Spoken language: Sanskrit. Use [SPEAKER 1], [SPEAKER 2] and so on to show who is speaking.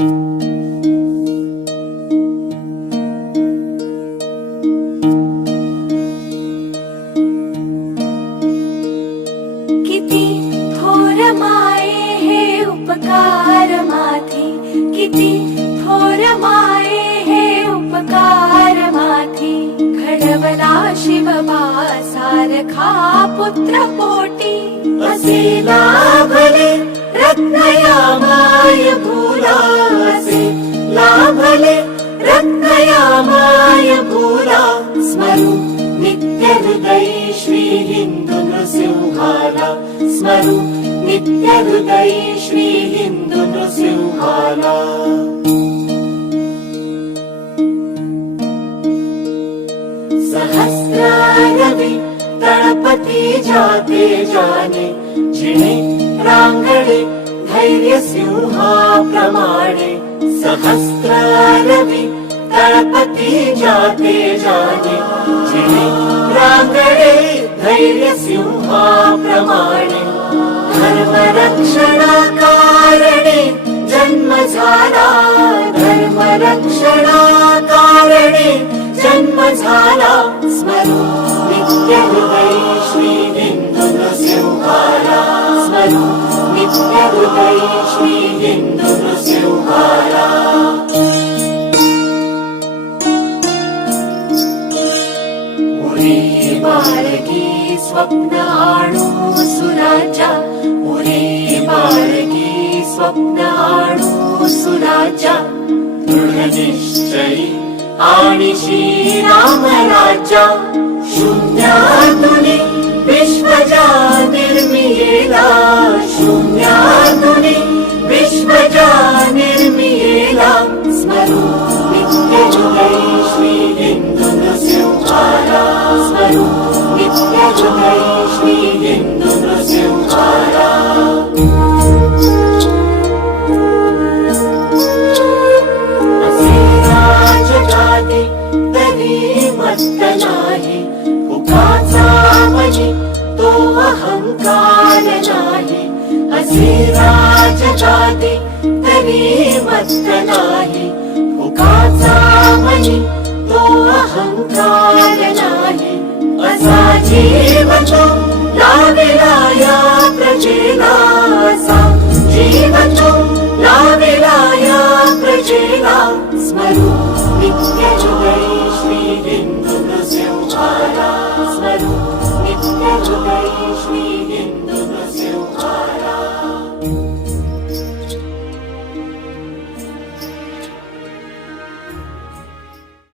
[SPEAKER 1] किती थोर माये हे उपकार माथी किती थोर माये हे उपकार माथी. घडवला शिव सारखा पुत्र पोटी. असे लाभले रत्नया स्मरू नित्य हृदय श्री हिंदू नृसिंहाला सहस्रारवि तळपती जाते जाने जिणे रांगणे धैर्य सिंहाप्रमाणे सहस्रारवि तळपती जाते जाने जिणे रांगणे धैर्य सिंहाप्रमाणे धर्मरक्षणाकारणे जन्म झाला धर्मरक्षणाकारणे जन्म झाला स्मरू नित्य हृदय श्री हिंदू नृसिंहाला स्मरू नित्य हृदय श्री हिंदू आणू श्रीराम राजा शून्यातुनी विश्वजा निर्मियेला शून्यातुनी विश्वजा निर्मियेला स्मरू नित्य हृदय श्री हिंदू नृसिंहाला स्मरू नित्य हृदय असे राजगादी तरी मत्त नाही फुकाचा मनी तो अहंकार नाही असा जीव तो लाविला या प्रजेला Tausch me in.